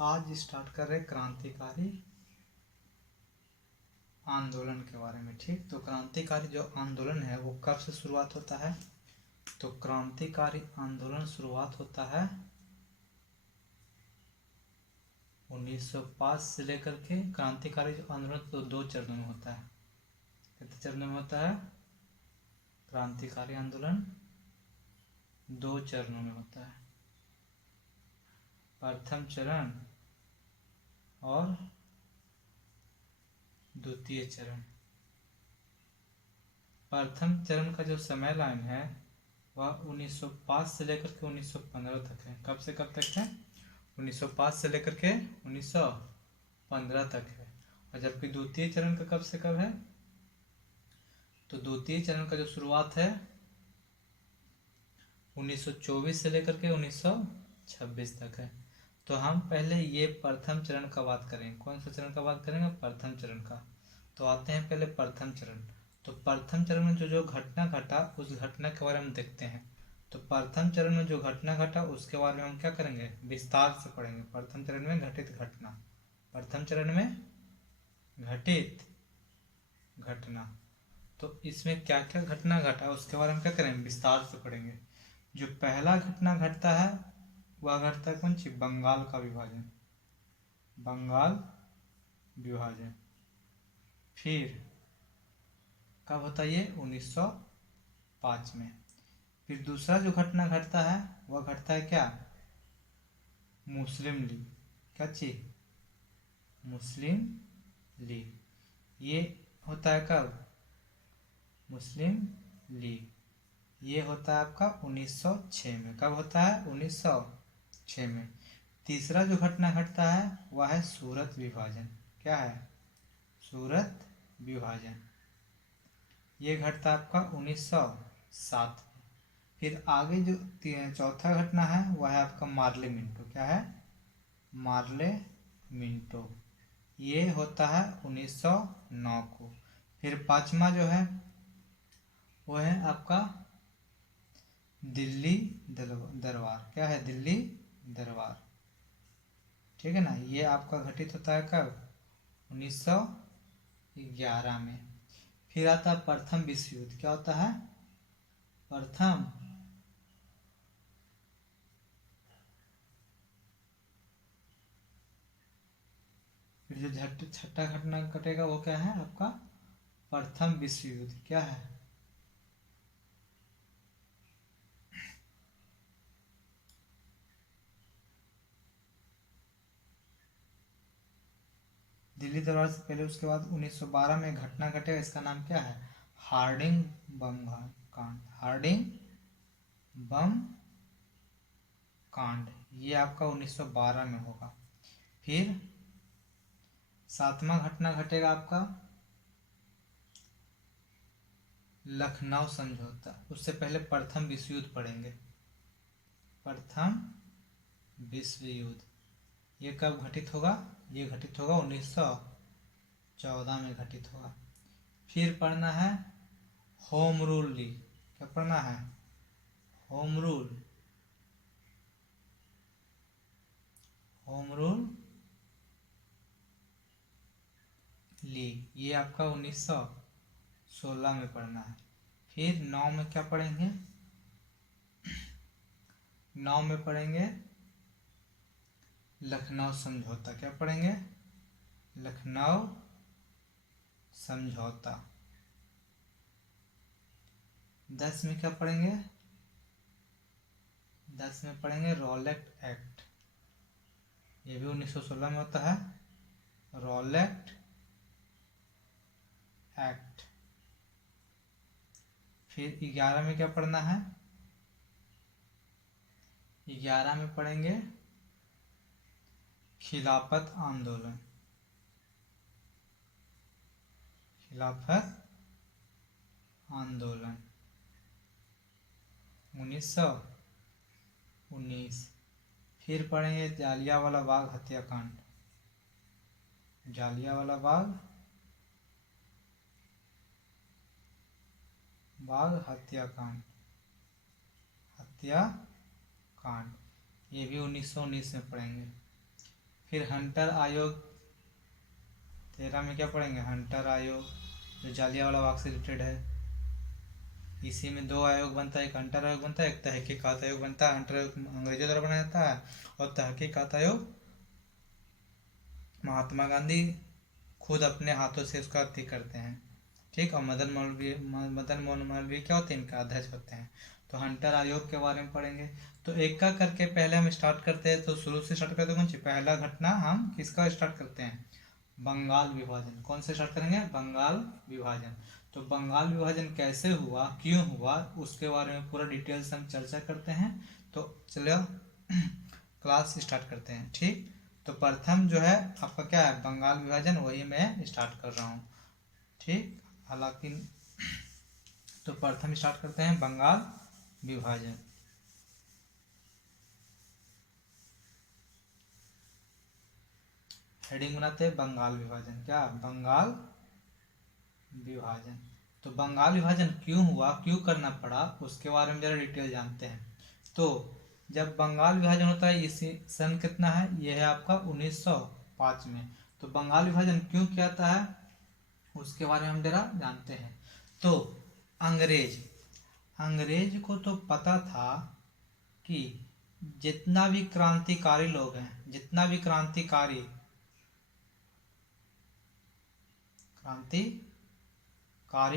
आज स्टार्ट कर रहे क्रांतिकारी आंदोलन के बारे में। ठीक, तो क्रांतिकारी जो आंदोलन है वो कब से शुरुआत होता है? तो क्रांतिकारी आंदोलन शुरुआत होता है 1905 से लेकर के। क्रांतिकारी जो आंदोलन तो 2 चरणों में होता है। कितने चरणों में होता है? क्रांतिकारी आंदोलन 2 चरणों में होता है, प्रथम चरण और द्वितीय चरण। प्रथम चरण का जो समय लाइन है वह 1905 से लेकर के 1915 तक है। कब से कब तक है? 1905 से लेकर के 1915 तक है। और जबकि द्वितीय चरण का कब से कब है? तो द्वितीय चरण का जो शुरुआत है 1924 से लेकर के 1926 तक है। तो हम पहले ये प्रथम चरण का बात करें। कौन सा चरण का बात करेंगे? प्रथम चरण का। तो आते हैं पहले प्रथम चरण। तो प्रथम चरण में जो घटना घटा उस घटना के बारे में देखते हैं। तो प्रथम चरण में जो घटना घटा उसके बारे में हम क्या करेंगे? विस्तार से पढ़ेंगे। प्रथम चरण में घटित घटना, प्रथम चरण में घटित घटना। तो इसमें क्या क्या घटना घटा उसके बारे में क्या करेंगे? विस्तार से पढ़ेंगे। जो पहला घटना घटता है वह घटता है कौन सी? बंगाल का विभाजन, बंगाल विभाजन। फिर कब होता है ये? 1905 में। फिर दूसरा जो घटना घटता है वह घटता है क्या? मुस्लिम लीग। क्या चीज? मुस्लिम लीग। ये होता है कब? मुस्लिम लीग। ये होता है आपका 1906 में। कब होता है? 1906 में। तीसरा जो घटना घटता है वह है सूरत विभाजन। क्या है? सूरत विभाजन। ये घटता है आपका 1907 में। फिर आगे जो चौथा घटना है वह है आपका मार्ले मिंटो। क्या है? Morley Minto. ये होता है 1909 को। फिर पांचवा जो है वो है आपका दिल्ली दरबार। क्या है? दिल्ली दरबार। ठीक है ना। ये आपका घटित होता है कब? 1911 में। फिर आता है प्रथम विश्व युद्ध। क्या होता है? प्रथम फिर जो छठा घटना घटेगा वो क्या है आपका? प्रथम विश्व युद्ध। क्या है? दिल्ली दरबार से पहले उसके बाद 1912 में घटना घटेगा। इसका नाम क्या है? हार्डिंग बम कांड। हार्डिंग बम कांड। ये आपका 1912 में होगा। फिर सातवां घटना घटेगा आपका लखनऊ समझौता। उससे पहले प्रथम विश्व युद्ध पढ़ेंगे। प्रथम विश्व युद्ध ये कब घटित होगा? ये घटित होगा 1914 में घटित होगा। फिर पढ़ना है होम रूल लीग। क्या पढ़ना है? Home rule league. ये आपका 1916 में पढ़ना है। फिर 9 में क्या पढ़ेंगे? 9 में पढ़ेंगे लखनऊ समझौता। क्या पढ़ेंगे? लखनऊ समझौता। 10 में क्या पढ़ेंगे? 10 में पढ़ेंगे रॉलेट एक्ट। ये भी 1916 में होता है, रॉलेट एक्ट। फिर 11 में क्या पढ़ना है? 11 में पढ़ेंगे खिलाफत आंदोलन। खिलाफत आंदोलन 1919। फिर पढ़ेंगे जालियांवाला बाग हत्याकांड। जालियांवाला बाग हत्याकांड। हत्याकांड ये भी 1919 में पढ़ेंगे। फिर हंटर आयोग, 13 में क्या पढ़ेंगे, हंटर आयोग जो जालियांवाला बाग से रिलेटेड है। इसी में दो आयोग बनता है, एक हंटर आयोग बनता है, एक तहकीकात आयोग बनता है। हंटर आयोग अंग्रेजों द्वारा बनाया जाता है और तहकीकात आयोग महात्मा गांधी खुद अपने हाथों से उसका अति करते हैं। ठीक, और मदन मोहन मालवीय क्या होते हैं, इनका अध्यक्ष होते हैं। तो हंटर आयोग के बारे में पढ़ेंगे। तो एक का करके पहले हम स्टार्ट करते हैं, तो शुरू से स्टार्ट करते हैं। कौन सी पहला घटना हम किसका स्टार्ट करते हैं, बंगाल विभाजन। कौन से स्टार्ट करेंगे, बंगाल विभाजन। तो बंगाल विभाजन कैसे हुआ, क्यों हुआ, उसके बारे में पूरा डिटेल से हम चर्चा करते हैं। तो चलो क्लास स्टार्ट करते हैं। ठीक, तो प्रथम जो है आपका क्या है, बंगाल विभाजन, वही मैं स्टार्ट कर रहा हूँ। ठीक, हालांकि तो प्रथम स्टार्ट करते हैं बंगाल विभाजन। हेडिंग बनाते हैं बंगाल विभाजन, क्या, बंगाल विभाजन। तो बंगाल विभाजन क्यों हुआ, क्यों करना पड़ा, उसके बारे में जरा डिटेल जानते हैं। तो जब बंगाल विभाजन होता है, इसी सन कितना है, यह है आपका 1905 में। तो बंगाल विभाजन क्यों किया जाता है, उसके बारे में हम जरा जानते हैं। तो अंग्रेज को तो पता था कि जितना भी क्रांतिकारी लोग हैं, जितना भी क्रांतिकारी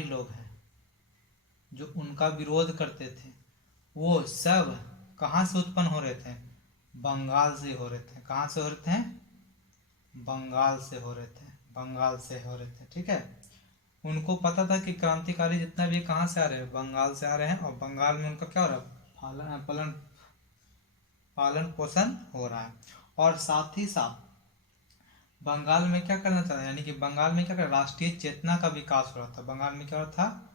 लोग हैं जो उनका विरोध करते थे, वो सब कहाँ से उत्पन्न हो रहे थे, बंगाल से हो रहे थे। कहाँ से हो रहे थे, बंगाल से हो रहे थे, बंगाल से हो रहे थे। ठीक है, उनको पता था कि क्रांतिकारी जितना भी कहाँ से आ रहे हैं, बंगाल से आ रहे हैं, और बंगाल में उनका क्या हो रहा है, पालन पोषण हो रहा है। और साथ ही साथ बंगाल में क्या करना चाह रहा है, यानी कि बंगाल में क्या कर, राष्ट्रीय चेतना का विकास हो रहा था। बंगाल में क्या हो रहा था,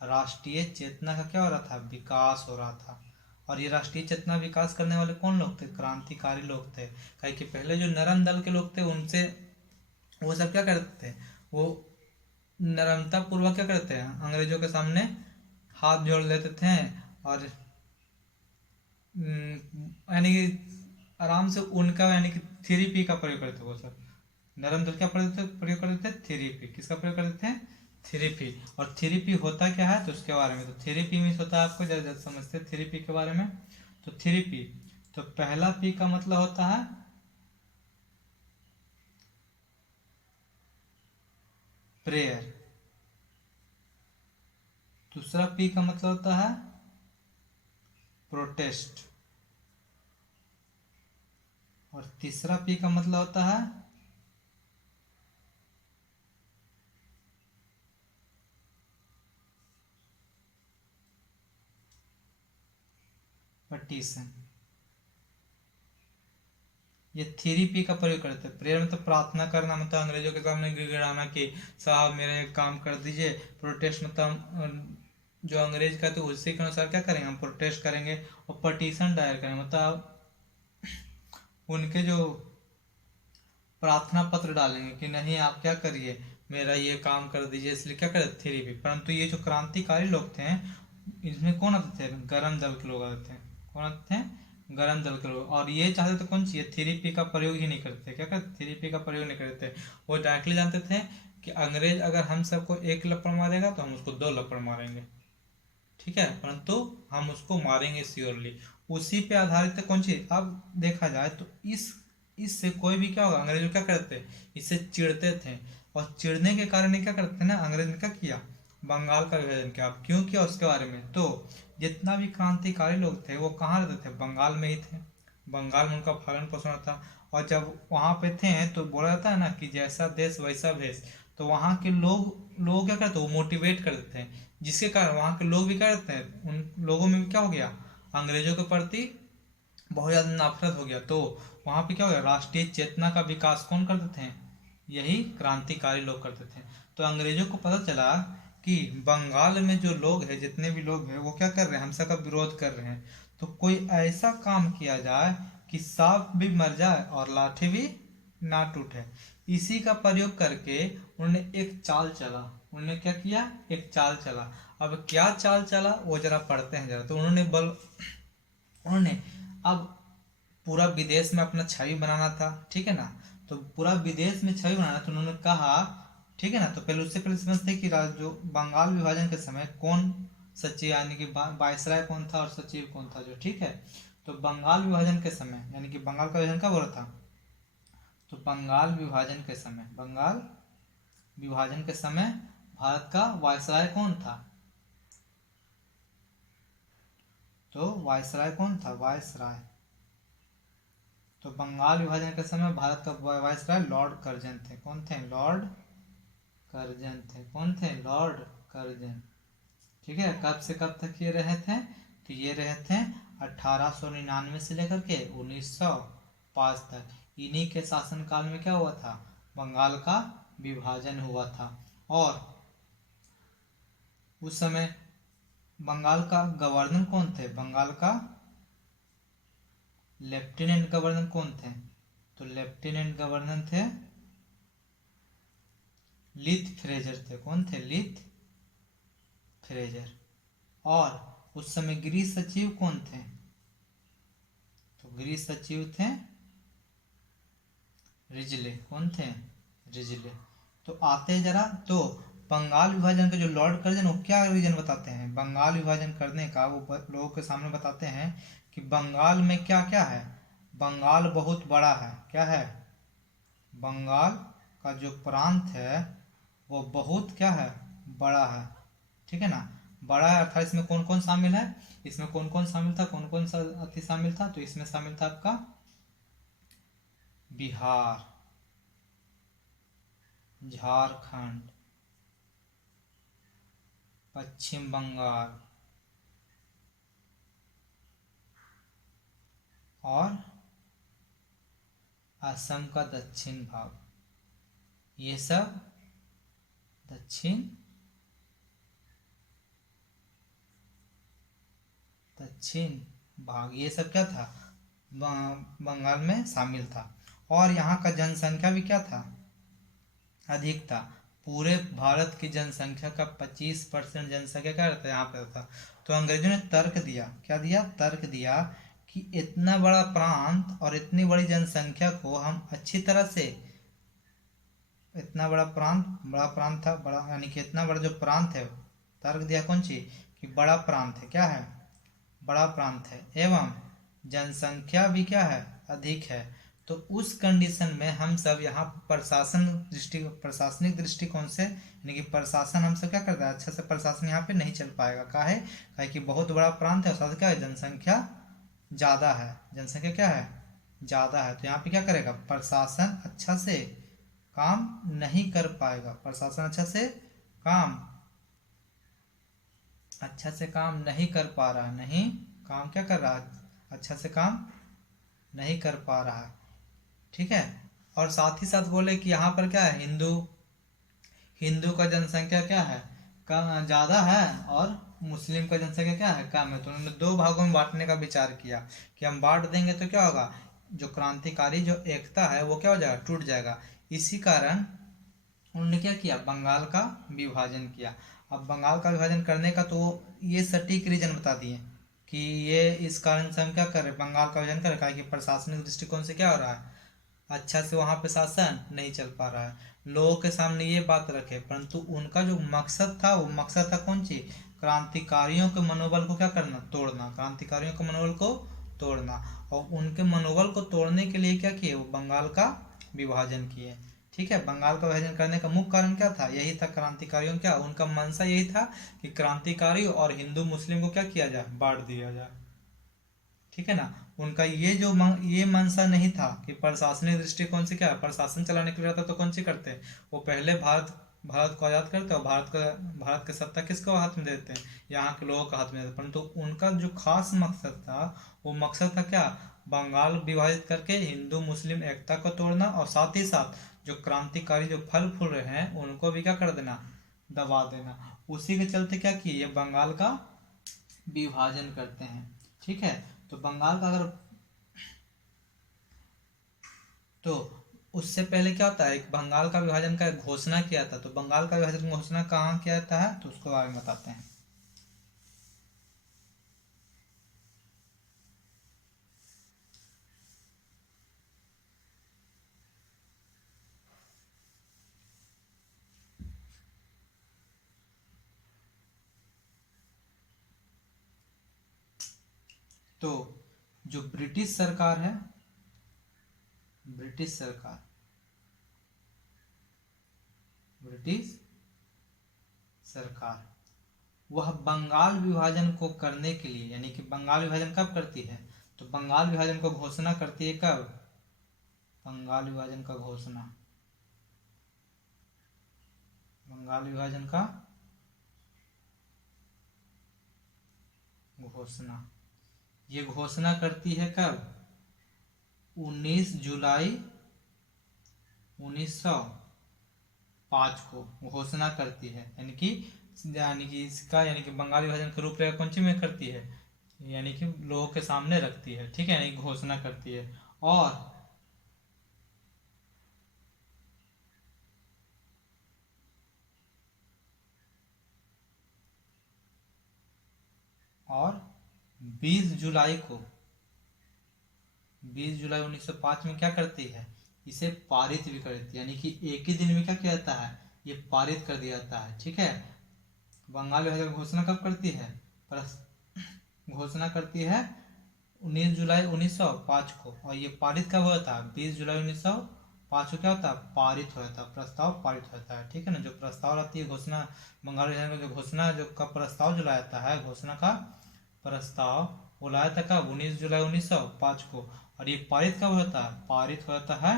राष्ट्रीय चेतना का क्या हो रहा था, विकास हो रहा था। और ये राष्ट्रीय चेतना विकास करने वाले कौन लोग थे, क्रांतिकारी लोग थे। कहे कि पहले जो नरम दल के लोग थे, उनसे वो सब क्या करते थे, वो नरमता पूर्वक क्या करते हैं, अंग्रेजों के सामने हाथ जोड़ लेते थे, और यानी कि आराम से उनका, यानी कि 3P का प्रयोग करते थे। वो सब नरम दल क्या प्रयोग करते थे, 3P। किसका प्रयोग करते थे, 3P। और 3P होता क्या है, तो उसके बारे में, तो 3P मीन्स होता है, आपको जब समझते हैं 3P के बारे में। तो 3P, तो पहला P का मतलब होता है प्रेयर, दूसरा P का मतलब होता है प्रोटेस्ट, और तीसरा P का मतलब होता है पटिशन। ये 3P का प्रयोग करते हैं। प्रेयर मतलब प्रार्थना करना, मतलब अंग्रेजों के सामने गिड़गिड़ाना कि साहब मेरे काम कर दीजिए। प्रोटेस्ट मतलब जो अंग्रेज का, तो उसी के अनुसार क्या करेंगे, हम प्रोटेस्ट करेंगे। और पटिशन दायर करेंगे, मतलब उनके जो प्रार्थना पत्र डालेंगे कि नहीं आप क्या करिए, मेरा ये काम कर दीजिए, इसलिए क्या करे 3P। परंतु ये जो क्रांतिकारी लोग थे, इसमें कौन आते थे, गरम दल के लोग आते थे। कौन आते थे, गरम दल के लोग। और ये चाहते थे कौन सी, 3P का प्रयोग ही नहीं करते। क्या करते, 3P का प्रयोग नहीं करते। वो डायरेक्टली जानते थे कि अंग्रेज अगर हम सबको एक लपड़ मारेगा तो हम उसको 2 लपड़ मारेंगे। ठीक है, परंतु हम उसको मारेंगे श्योरली। उसी पे आधारित है कौन सी। अब देखा जाए तो इससे कोई भी क्या होगा, अंग्रेज क्या करते, इससे चिढ़ते थे। और चिढ़ने के कारण क्या करते ना, अंग्रेज ने क्या किया, बंगाल का विभाजन किया। अब क्यों किया उसके बारे में, तो जितना भी क्रांतिकारी लोग थे वो कहाँ रहते थे, बंगाल में ही थे। बंगाल में उनका पालन पोषण था। और जब वहाँ पे थे तो बोला जाता है ना कि जैसा देश वैसा भेष। तो वहाँ के लोग क्या करते, वो मोटिवेट करते थे, जिसके कारण वहाँ के लोग भी क्या करते हैं, उन लोगों में भी क्या हो गया, अंग्रेजों के प्रति बहुत ज़्यादा नफरत हो गया। तो वहाँ पे क्या हो गया, राष्ट्रीय चेतना का विकास कौन करते थे, यही क्रांतिकारी लोग करते थे। तो अंग्रेजों को पता चला कि बंगाल में जो लोग हैं, जितने भी लोग हैं, वो क्या कर रहे हैं, हम सबका विरोध कर रहे हैं। तो कोई ऐसा काम किया जाए कि सांप भी मर जाए और लाठी भी ना टूटे। इसी का प्रयोग करके उन्होंने एक चाल चला। उन्होंने क्या किया, एक चाल चला। अब क्या चाल चला वो जरा पढ़ते हैं जरा। तो उन्होंने अब पूरा विदेश में अपना छवि बनाना था, ठीक है ना। तो पूरा विदेश में छवि बनाना, तो उन्होंने कहा, ठीक है ना। तो पहले उससे पहले समझते हैं कि जो बंगाल विभाजन के समय कौन सचिव यानी कि वायसराय कौन था और सचिव कौन था जो, ठीक है। तो बंगाल विभाजन के समय यानी कि बंगाल का विभाजन कब हो रहा था, तो बंगाल विभाजन के समय, बंगाल विभाजन के समय भारत का वायसराय कौन था, तो वायसराय कौन था, वायसराय। तो बंगाल विभाजन के समय भारत का वायसराय लॉर्ड कर्जन थे। कौन थे, लॉर्ड कर्जन थे। कौन थे, लॉर्ड कर्जन, ठीक है। कब से कब तक ये रहे थे, तो ये रहे थे 1899 से लेकर के 1905 तक। इन्हीं के शासनकाल में क्या हुआ था, बंगाल का विभाजन हुआ था। और उस समय बंगाल का गवर्नर कौन थे, बंगाल का लेफ्टिनेंट गवर्नर कौन थे, तो लेफ्टिनेंट गवर्नर थे लिथ फ्रेजर थे। कौन थे, लिथ फ्रेजर। और उस समय गृह सचिव कौन थे, तो गृह सचिव थे रिजले। कौन थे, रिजले। तो आते जरा, तो बंगाल विभाजन का जो लॉर्ड कर्जन, वो क्या रीजन बताते हैं बंगाल विभाजन करने का, वो लोगों के सामने बताते हैं कि बंगाल में क्या क्या है, बंगाल बहुत बड़ा है। क्या है, बंगाल का जो प्रांत है वो बहुत क्या है, बड़ा है, ठीक है ना। बड़ा है अर्थात इसमें कौन कौन शामिल है, इसमें कौन कौन शामिल था, कौन कौन सा अति शामिल था, तो इसमें शामिल था आपका बिहार, झारखंड, पश्चिम बंगाल और असम का दक्षिण भाग। ये सब दक्षिण भाग, ये सब क्या था, बंगाल में शामिल था। और यहाँ का जनसंख्या भी क्या था, अधिक था। पूरे भारत की जनसंख्या का 25% जनसंख्या क्या रहता है, यहाँ पे था। तो अंग्रेजों ने तर्क दिया, क्या दिया, तर्क दिया कि इतना बड़ा प्रांत और इतनी बड़ी जनसंख्या को हम अच्छी तरह से, इतना बड़ा प्रांत था, बड़ा यानी कि इतना बड़ा जो प्रांत है, तर्क दिया कौन सी, कि बड़ा प्रांत है, क्या है, बड़ा प्रांत है, एवं जनसंख्या भी क्या है, अधिक है। तो उस कंडीशन में हम सब यहाँ प्रशासनिक दृष्टिकोण से, यानी कि प्रशासन हम सब क्या करता है, अच्छा से प्रशासन यहाँ पे नहीं चल पाएगा। काहे, काहे कि बहुत बड़ा प्रांत है और साथ क्या है, जनसंख्या ज़्यादा है, जनसंख्या क्या है, ज़्यादा है। तो यहाँ पे क्या करेगा, प्रशासन अच्छा से काम नहीं कर पाएगा, प्रशासन अच्छा से काम नहीं कर पा रहा, नहीं काम क्या कर रहा है, अच्छा से काम नहीं कर पा रहा है, ठीक है। और साथ ही साथ बोले कि यहाँ पर क्या है, हिंदू का जनसंख्या क्या है, कम ज़्यादा है, और मुस्लिम का जनसंख्या क्या है, कम है। तो उन्होंने दो भागों में बांटने का विचार किया कि हम बांट देंगे तो क्या होगा, जो क्रांतिकारी जो एकता है वो क्या हो जाएगा, टूट जाएगा। इसी कारण उन्होंने क्या किया, बंगाल का विभाजन किया। अब बंगाल का विभाजन करने का तो ये सटीक रीजन बता दिए कि ये इस कारण से हम क्या कर रहे हैं, बंगाल का विभाजन कर रहे हैं कि प्रशासनिक दृष्टिकोण से क्या हो रहा है, अच्छा से वहाँ पे शासन नहीं चल पा रहा है। लोगों के सामने ये बात रखे, परंतु उनका जो मकसद था, वो मकसद था कौन सी, क्रांतिकारियों के मनोबल को क्या करना, तोड़ना, क्रांतिकारियों के मनोबल को तोड़ना। और उनके मनोबल को तोड़ने के लिए क्या किए, वो बंगाल का विभाजन किए, ठीक है। बंगाल का विभाजन करने का मुख्य कारण क्या था, यही था, क्रांतिकारियों क्या उनका मंशा यही था कि क्रांतिकारी और हिंदू मुस्लिम को क्या किया जाए, बांट दिया जाए, ठीक है ना। उनका ये जो ये मंशा नहीं था कि प्रशासनिक दृष्टिकोण से क्या प्रशासन चलाने के लिए रहता, तो कौन सी करते, वो पहले भारत को आज़ाद करते और भारत के सत्ता किसको हाथ में देते हैं, यहाँ के लोगों का हाथ में देते। परंतु उनका जो खास मकसद था, वो मकसद था क्या, बंगाल विभाजित करके हिंदू मुस्लिम एकता को तोड़ना, और साथ ही साथ जो क्रांतिकारी जो फल फूल रहे हैं उनको भी क्या कर देना, दबा देना। उसी के चलते क्या किए, ये बंगाल का विभाजन करते हैं, ठीक है। तो बंगाल का अगर, तो उससे पहले क्या होता है, एक बंगाल का विभाजन का घोषणा किया था। तो बंगाल का विभाजन घोषणा कहाँ किया जाता है, तो उसको बारे में बताते हैं। तो जो ब्रिटिश सरकार है, ब्रिटिश सरकार वह बंगाल विभाजन को करने के लिए, यानी कि बंगाल विभाजन कब करती है, तो बंगाल विभाजन को घोषणा करती है कब, बंगाल विभाजन का घोषणा, बंगाल विभाजन का घोषणा, ये घोषणा करती है कब, 19 जुलाई 1905 को घोषणा करती है। यानी कि इसका यानी कि बंगाल विभाजन का रूपरेखा कौन सी में करती है, यानी कि लोगों के सामने रखती है, ठीक है, यानी घोषणा करती है। और 20 जुलाई 1905 में क्या करती है, इसे पारित भी कर देती है, यानी कि एक ही दिन में क्या किया जाता है, ये पारित कर दिया जाता है, ठीक है। बंगाल विभाजन घोषणा कब करती है, घोषणा करती है 19 जुलाई 1905 को, और ये पारित कब होता है, 20 जुलाई 1905 को क्या होता है, पारित होता है, प्रस्ताव पारित होता है, ठीक है ना। जो प्रस्ताव रहती है घोषणा, बंगाल विभाजन का जो घोषणा जो का प्रस्ताव जो लाया जाता है, घोषणा का प्रस्ताव वो लाया था कब, 19 जुलाई 1905 को, और ये पारित कब होता है, पारित होता है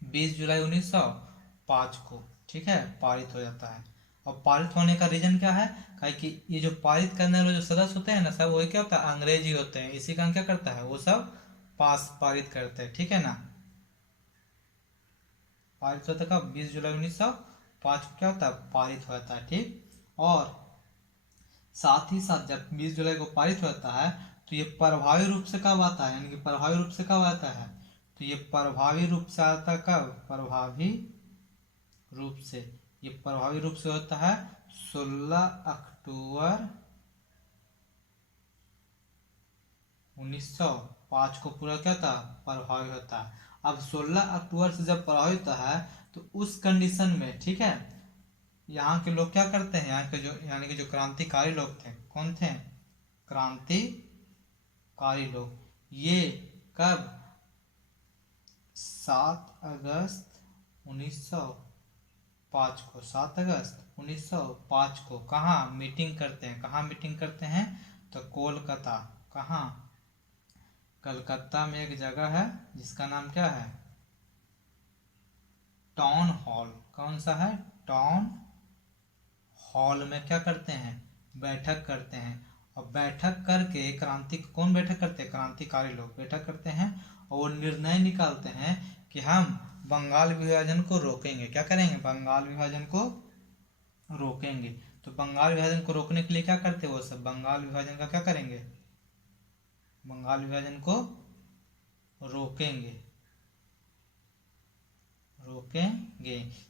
20 जुलाई 1905 को, ठीक है, पारित हो जाता है। और पारित होने का रीजन क्या है, कि ये जो पारित करने वाले जो सदस्य होते हैं ना सब, वो क्या होता है, अंग्रेजी होते हैं, इसी कारण क्या करता है, वो सब पारित करते हैं, ठीक है ना। पारित होता है कब, 20 जुलाई 1905 को क्या होता है, पारित होता है, ठीक। और साथ ही साथ जब 20 जुलाई को पारित होता है तो ये प्रभावी रूप से कब आता है, यानी कि प्रभावी रूप से कब आता है, तो ये प्रभावी रूप से आता है कब, प्रभावी रूप से होता है 16 अक्टूबर 1905 को पूरा क्या था, प्रभावी होता है। अब 16 अक्टूबर से जब प्रभावित होता है तो उस कंडीशन में, ठीक है, यहाँ के लोग क्या करते हैं, यहाँ के जो यानी कि जो क्रांतिकारी लोग थे, कौन थे, क्रांतिकारी लोग, ये कब, 7 अगस्त 1905 को, 7 अगस्त 1905 को कहाँ मीटिंग करते हैं, तो कोलकाता, कहाँ, कलकत्ता में एक जगह है जिसका नाम क्या है, टाउन हॉल, कौन सा है, टाउन हॉल में क्या करते हैं, बैठक करते हैं। और बैठक करके कौन बैठक करते हैं, क्रांतिकारी लोग बैठक करते हैं, और वो निर्णय निकालते हैं कि हम बंगाल विभाजन को रोकेंगे, क्या करेंगे, बंगाल विभाजन को रोकेंगे। तो बंगाल विभाजन को रोकने के लिए क्या करते हैं वो सब, बंगाल विभाजन का क्या करेंगे, बंगाल विभाजन को रोकेंगे,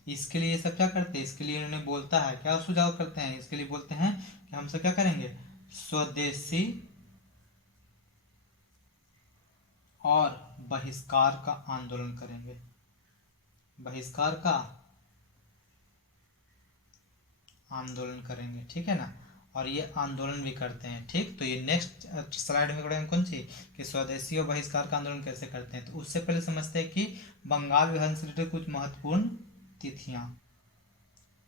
इसके लिए ये सब क्या करते हैं, इसके लिए इन्होंने बोलता है, क्या सुझाव करते हैं, इसके लिए बोलते हैं कि हम सब क्या करेंगे, स्वदेशी और बहिष्कार का आंदोलन करेंगे, बहिष्कार का आंदोलन करेंगे, ठीक है ना। और ये आंदोलन भी करते हैं, ठीक। तो ये नेक्स्ट स्लाइड में पढ़ेंगे कौन सी, कि स्वदेशी और बहिष्कार का आंदोलन कैसे करते हैं। तो उससे पहले समझते हैं कि बंगाल विभाजन से रिलेटेड कुछ महत्वपूर्ण तिथियां,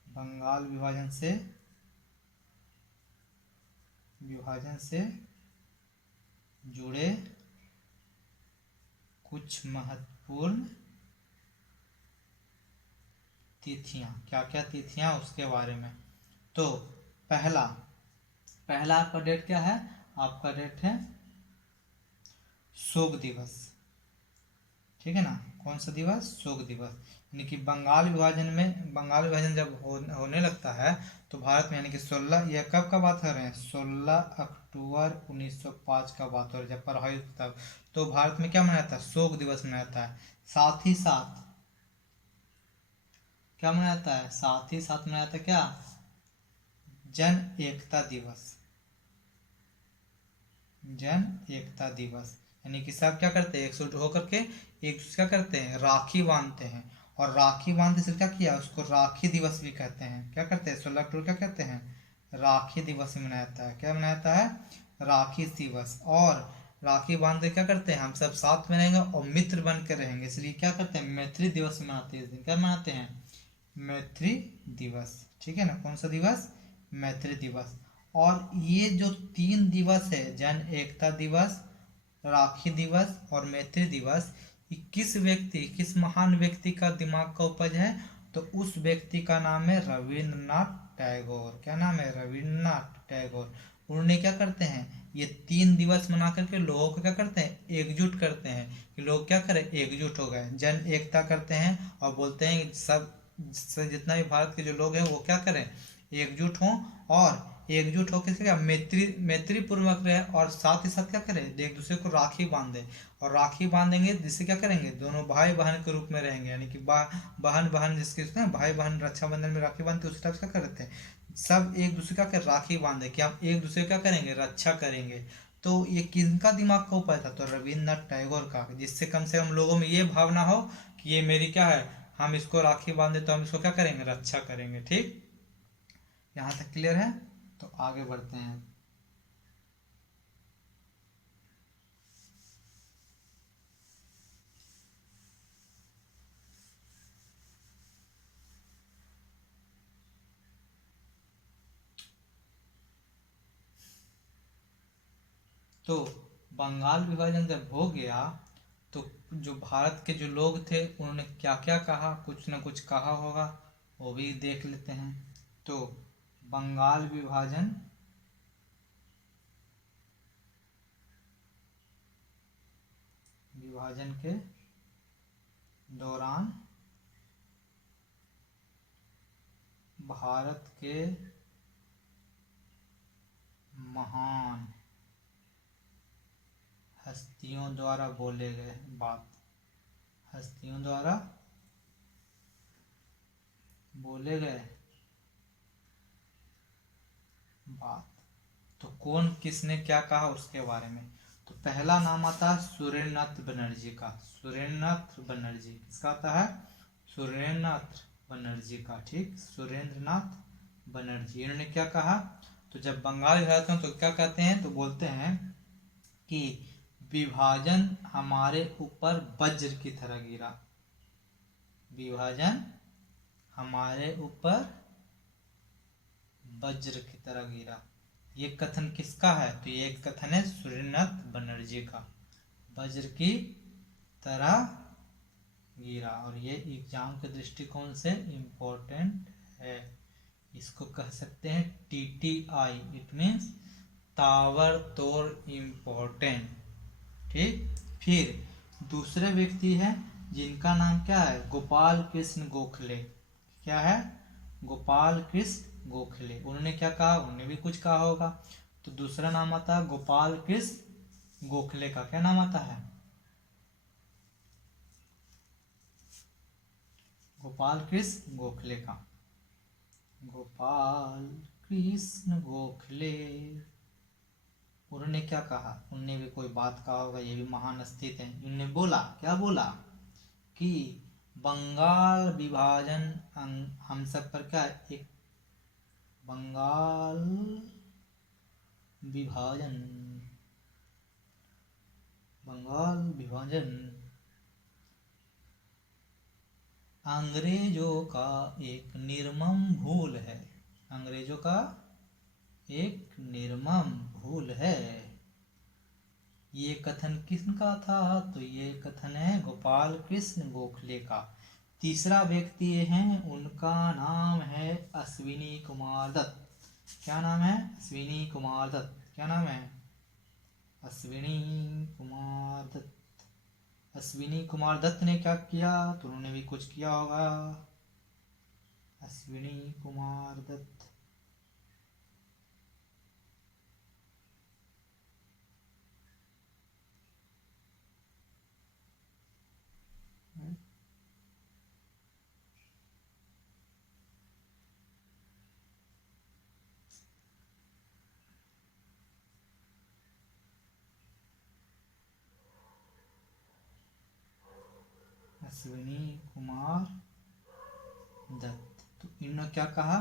बंगाल विभाजन से जुड़े कुछ महत्वपूर्ण तिथियां, क्या क्या तिथियां उसके बारे में। तो पहला आपका डेट क्या है, आपका डेट है शोक दिवस, ठीक है ना, कौन सा दिवस, शोक दिवस। यानी कि बंगाल विभाजन जब होने लगता है तो भारत में, यानी कि 16, यह कब का बात कर रहे हैं, 16 अक्टूबर 1905 का बात हो रहा है, जब प्रभावित तब, तो भारत में क्या मनाया था, शोक दिवस मनाया था। साथ ही साथ क्या मनाया था, मनाया था क्या, जन एकता दिवस, यानी कि सब क्या करते हैं, एकजुट होकर के एक क्या करते हैं, राखी बांधते हैं, और राखी बांधने से क्या किया, उसको राखी दिवस भी कहते हैं, क्या करते हैं, 16 अक्टूबर क्या कहते हैं, राखी दिवस मनाया जाता है, क्या मनाया जाता है, राखी दिवस। और राखी बांध के क्या करते हैं, हम सब साथ में रहेंगे और मित्र बन के रहेंगे, इसलिए क्या करते हैं, मैत्री दिवस मनाते हैं। इस दिन क्या मनाते हैं, मैत्री दिवस। ठीक है ना, कौन सा दिवस, मैत्री दिवस। और ये जो 3 दिवस है, जन एकता दिवस, राखी दिवस और मैत्री दिवस, ये किस व्यक्ति, किस महान व्यक्ति का दिमाग का उपज है, तो उस व्यक्ति का नाम है रविन्द्रनाथ टैगोर। क्या नाम है, रविन्द्रनाथ टैगोर। उन्होंने क्या करते हैं, ये 3 दिवस मना करके लोगों को क्या करते हैं, एकजुट करते हैं, कि लोग क्या करें, एकजुट हो गए, जन एकता करते हैं और बोलते हैं कि सब जितना भी भारत के जो लोग हैं वो क्या करें, एकजुट हों। और एकजुट होकर क्या, मैत्री पूर्वक रहे, और साथ ही साथ क्या करें, एक दूसरे को राखी बांधे। और राखी बांधेंगे जिससे क्या करेंगे, दोनों भाई बहन के रूप में रहेंगे, यानी कि बहन बहन जिसके ना, भाई बहन रक्षाबंधन में राखी बांधते उस टाइप से क्या करते हैं, सब एक दूसरे का कर राखी बांधे कि हम एक दूसरे क्या करेंगे, रक्षा करेंगे। तो ये किनका दिमाग का उपाय था, तो रविन्द्रनाथ टैगोर का, जिससे कम से कम लोगों में ये भावना हो कि ये मेरी क्या है, हम इसको राखी बांधे तो हम इसको क्या करेंगे, रक्षा करेंगे। ठीक, यहाँ तक क्लियर है, तो आगे बढ़ते हैं। तो बंगाल विभाजन जब हो गया, तो जो भारत के जो लोग थे उन्होंने क्या क्या कहा, कुछ ना कुछ कहा होगा, वो भी देख लेते हैं। तो बंगाल विभाजन विभाजन के दौरान भारत के महान हस्तियों द्वारा बोले गए बात, हस्तियों द्वारा बोले गए बात। तो कौन किसने क्या कहा उसके बारे में। तो पहला नाम आता है सुरेंद्रनाथ बनर्जी का। सुरेंद्रनाथ बनर्जी किसका आता है, सुरेंद्रनाथ बनर्जी का। ठीक, सुरेंद्रनाथ बनर्जी, इन्होंने क्या कहा, तो जब बंगाल विभाजन तो क्या कहते हैं, तो बोलते हैं कि विभाजन हमारे ऊपर वज्र की तरह गिरा, विभाजन हमारे ऊपर वज्र की तरह गिरा। ये कथन किसका है, तो ये कथन है सुरेंद्रनाथ बनर्जी का, वज्र की तरह गिरा। और ये एग्जाम के दृष्टिकोण से इम्पोर्टेंट है, इसको कह सकते हैं TTI, इट मीन्स ताबड़तोड़ इम्पोर्टेंट। ठीक, फिर दूसरे व्यक्ति है जिनका नाम क्या है, गोपाल कृष्ण गोखले। क्या है, गोपाल कृष्ण गोखले। उन्होंने क्या कहा, उन्होंने भी कुछ कहा होगा। तो दूसरा नाम आता है गोपाल कृष्ण गोखले का। क्या नाम आता है, गोपाल कृष्ण गोखले का, गोपाल कृष्ण गोखले। उन्होंने क्या कहा, उन्होंने भी कोई बात कहा होगा, ये भी महान अस्तित्व है। इन्होंने बोला, क्या बोला, कि बंगाल विभाजन हम सब पर क्या, एक बंगाल विभाजन, बंगाल विभाजन अंग्रेजों का एक निर्मम भूल है, अंग्रेजों का एक निर्मम भूल है। ये कथन किसका था, तो ये कथन है गोपाल कृष्ण गोखले का। तीसरा व्यक्ति है, उनका नाम है अश्विनी कुमार दत्त। क्या नाम है, अश्विनी कुमार दत्त। क्या नाम है, अश्विनी कुमार दत्त। अश्विनी कुमार दत्त ने क्या किया, तो उन्होंने भी कुछ किया होगा। अश्विनी कुमार दत्त, अश्विनी कुमार दत्त। तो इन्होंने क्या कहा,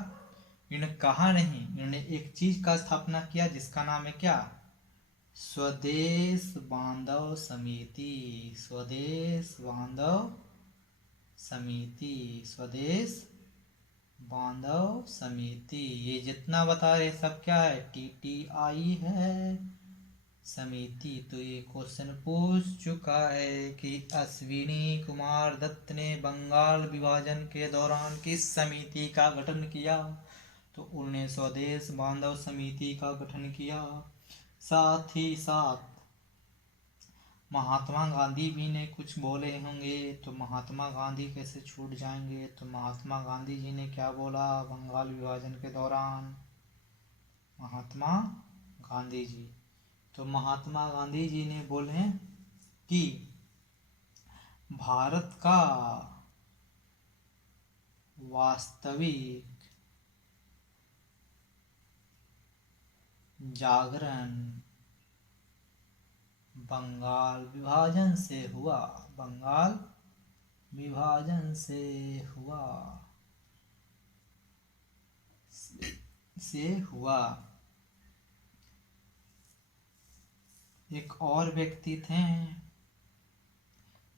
इन्होंने कहा नहीं, इन्होंने एक चीज का स्थापना किया जिसका नाम है क्या, स्वदेश बांधव समिति, स्वदेश बांधव समिति, स्वदेश बांधव समिति। ये जितना बता रहे सब क्या है, TTI है समिति। तो ये क्वेश्चन पूछ चुका है कि अश्विनी कुमार दत्त ने बंगाल विभाजन के दौरान किस समिति का गठन किया, तो उन्होंने स्वदेश बांधव समिति का गठन किया। साथ ही साथ महात्मा गांधी भी ने कुछ बोले होंगे, तो महात्मा गांधी कैसे छूट जाएंगे, तो महात्मा गांधी जी ने क्या बोला बंगाल विभाजन के दौरान, महात्मा गांधी जी, तो महात्मा गांधी जी ने बोले कि भारत का वास्तविक जागरण बंगाल विभाजन से हुआ, बंगाल विभाजन से हुआ, एक और व्यक्ति थे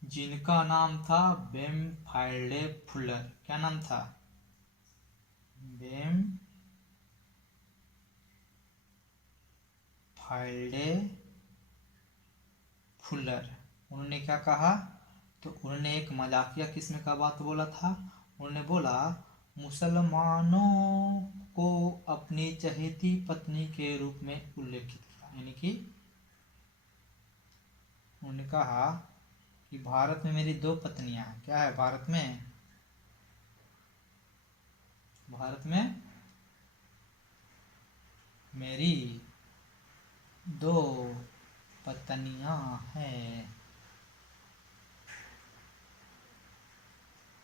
जिनका नाम था बेमफाल्डे फुलर। क्या नाम था, बेमफाल्डे फुलर। उन्होंने क्या कहा, तो उन्होंने एक मजाकिया किस्म का बात बोला था। उन्होंने बोला मुसलमानों को अपनी चहेती पत्नी के रूप में उल्लेखित किया, यानी कि उन्होंने कहा कि भारत में मेरी 2 पत्नियां हैं। क्या है भारत में, भारत में मेरी 2 पत्नियां हैं,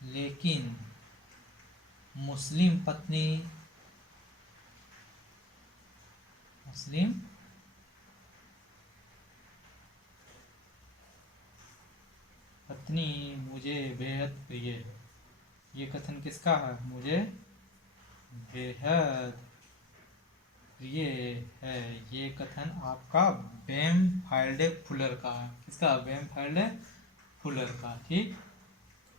लेकिन मुस्लिम पत्नी मुझे बेहद प्रिय है। ये कथन किसका है, मुझे बेहद प्रिय है। ये कथन आपका बेमफाल्डे फुलर का है। किसका, बेमफाल्डे फुलर का। ठीक।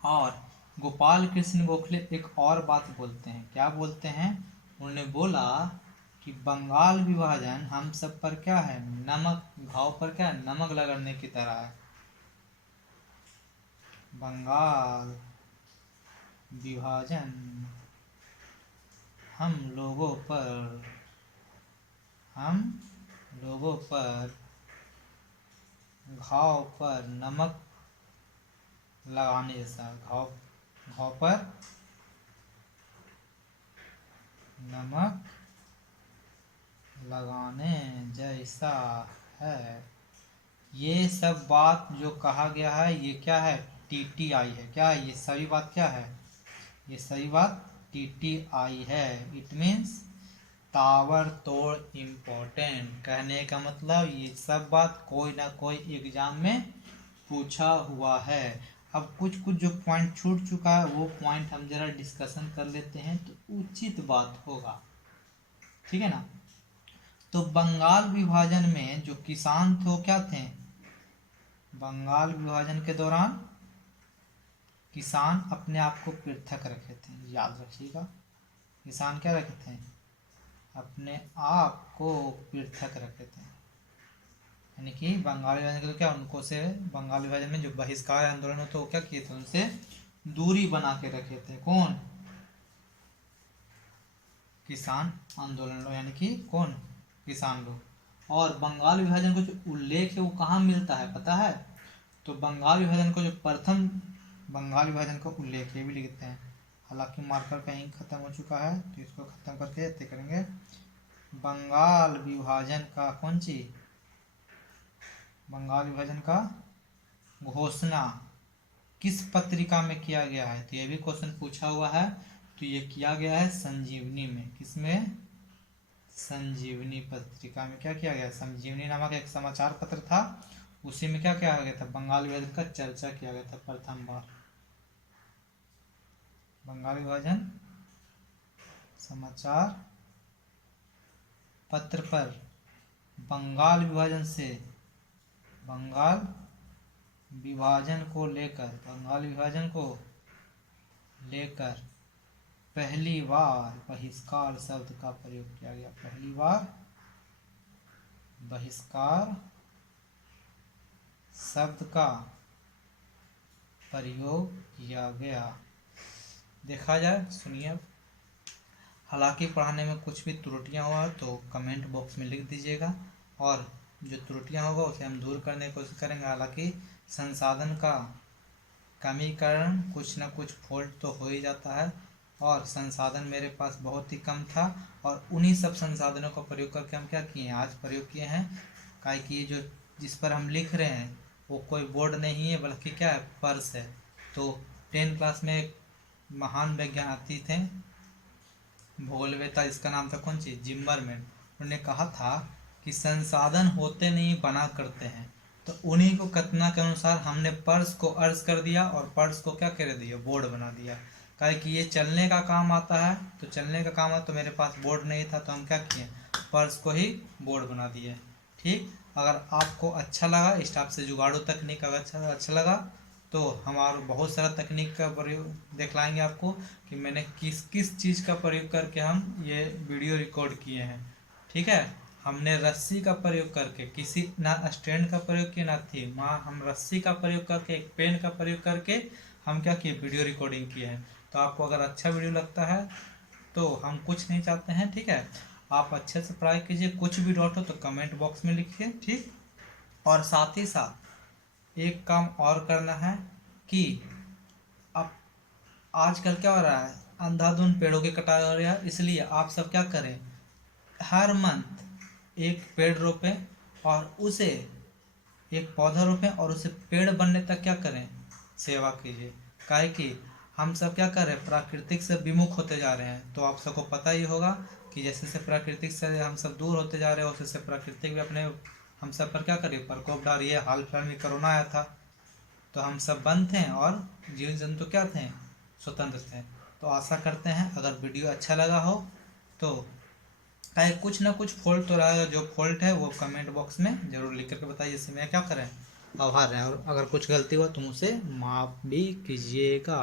और गोपाल कृष्ण गोखले एक और बात बोलते हैं। क्या बोलते हैं, उन्होंने बोला कि बंगाल विभाजन हम सब पर क्या है, नमक, घाव पर क्या है, नमक लगाने की तरह है। बंगाल विभाजन हम लोगों पर घाव पर नमक लगाने जैसा, घाव पर नमक लगाने जैसा है। ये सब बात जो कहा गया है ये क्या है, TTI है। क्या है ये सभी बात, क्या है ये सभी बात TTI है। इट मीन्स ताबड़तोड़ इम्पोर्टेंट। कहने का मतलब ये सब बात कोई ना कोई एग्जाम में पूछा हुआ है। अब कुछ कुछ जो पॉइंट छूट चुका है वो पॉइंट हम जरा डिस्कशन कर लेते हैं तो उचित बात होगा। ठीक है ना। तो बंगाल विभाजन में जो किसान थे वो क्या थे, बंगाल विभाजन के दौरान किसान अपने आप को पृथक रखे थे। याद रखिएगा, किसान क्या रखे थे, अपने आप को पृथक रखे थे। यानी कि बंगाल विभाजन के तो क्या उनको से, बंगाल विभाजन में जो बहिष्कार आंदोलन हो तो क्या किए थे, उनसे दूरी बना के रखे थे। कौन, किसान आंदोलन लोग, यानी कि कौन, किसान लोग। और बंगाल विभाजन को जो उल्लेख है वो कहाँ मिलता है पता है, तो बंगाल विभाजन को जो प्रथम बंगाल विभाजन का उल्लेख, ये भी लिखते हैं। हालांकि मार्कर कहीं खत्म हो चुका है तो इसको खत्म करके तय करेंगे। बंगाल विभाजन का कौन सी, बंगाल विभाजन का घोषणा किस पत्रिका में किया गया है, तो ये भी क्वेश्चन पूछा हुआ है। तो ये किया गया है संजीवनी में। किसमें, संजीवनी पत्रिका में। क्या किया गया, संजीवनी नामक एक समाचार पत्र था, उसी में क्या किया गया था, बंगाल विभाजन का चर्चा किया गया था प्रथम बार। बंगाल विभाजन समाचार पत्र पर बंगाल विभाजन से, बंगाल विभाजन को लेकर, बंगाल विभाजन को लेकर पहली बार बहिष्कार शब्द का प्रयोग किया गया। पहली बार बहिष्कार शब्द का प्रयोग किया गया। देखा जाए, सुनिए अब। हालांकि पढ़ाने में कुछ भी त्रुटियां हुआ तो कमेंट बॉक्स में लिख दीजिएगा, और जो त्रुटियां होगा उसे हम दूर करने की कोशिश करेंगे। हालांकि संसाधन का कमी के कारण कुछ ना कुछ फॉल्ट तो हो ही जाता है, और संसाधन मेरे पास बहुत ही कम था, और उन्हीं सब संसाधनों का प्रयोग करके हम क्या किए हैं, आज प्रयोग किए हैं। काहे कि ये जो जिस पर हम लिख रहे हैं वो कोई बोर्ड नहीं है, बल्कि क्या है, पर्स है। तो 10 क्लास में एक महान वैज्ञानिक थे, भूगोलवेत्ता, इसका नाम था कौन सी, जिम्बरमैन। उन्होंने कहा था कि संसाधन होते नहीं बना करते हैं। तो उन्हीं को कथना के अनुसार हमने पर्स को अर्ज कर दिया, और पर्स को क्या कर दिया, बोर्ड बना दिया। कहे कि ये चलने का काम आता है, तो चलने का काम आता, तो मेरे पास बोर्ड नहीं था, तो हम क्या किए, पर्स को ही बोर्ड बना दिए। ठीक, अगर आपको अच्छा लगा, इस टाइप से जुगाड़ू तकनीक अगर अच्छा लगा, तो हमारा बहुत सारा तकनीक का प्रयोग दिखलाएंगे आपको कि मैंने किस किस चीज़ का प्रयोग करके हम ये वीडियो रिकॉर्ड किए हैं। ठीक है, हमने रस्सी का प्रयोग करके, किसी ना स्टैंड का प्रयोग किया ना थी, हम रस्सी का प्रयोग करके, एक पेन का प्रयोग करके हम क्या किए, वीडियो रिकॉर्डिंग किए हैं। तो आपको अगर अच्छा वीडियो लगता है तो हम कुछ नहीं चाहते हैं। ठीक है, आप अच्छे से पढ़ाई कीजिए, कुछ भी डाउट हो तो कमेंट बॉक्स में लिखिए। ठीक, और साथ ही साथ एक काम और करना है कि अब आजकल क्या हो रहा है, अंधाधुंध पेड़ों की कटाई हो रही है, इसलिए आप सब क्या करें, हर मंथ एक पेड़ रोपें, और उसे एक पौधा रोपें, और उसे पेड़ बनने तक क्या करें, सेवा कीजिए। काहे कि हम सब क्या कर रहे हैं, प्राकृतिक से विमुख होते जा रहे हैं। तो आप सबको पता ही होगा कि जैसे जैसे प्राकृतिक से हम सब दूर होते जा रहे हैं, वैसे प्राकृतिक भी अपने हम सब पर क्या करिए, प्रकोप डाल रही है। हाल फिलहाल में कोरोना आया था, तो हम सब बंद थे, और जीव जंतु क्या थे, स्वतंत्र थे। तो आशा करते हैं अगर वीडियो अच्छा लगा हो तो चाहे कुछ ना कुछ फॉल्ट तो रहेगा, जो फॉल्ट है वो कमेंट बॉक्स में जरूर लिख करके बताइए, जिससे मैं क्या करें, आभार है। और अगर कुछ गलती हुआ तो मुझसे माफ़ भी कीजिएगा।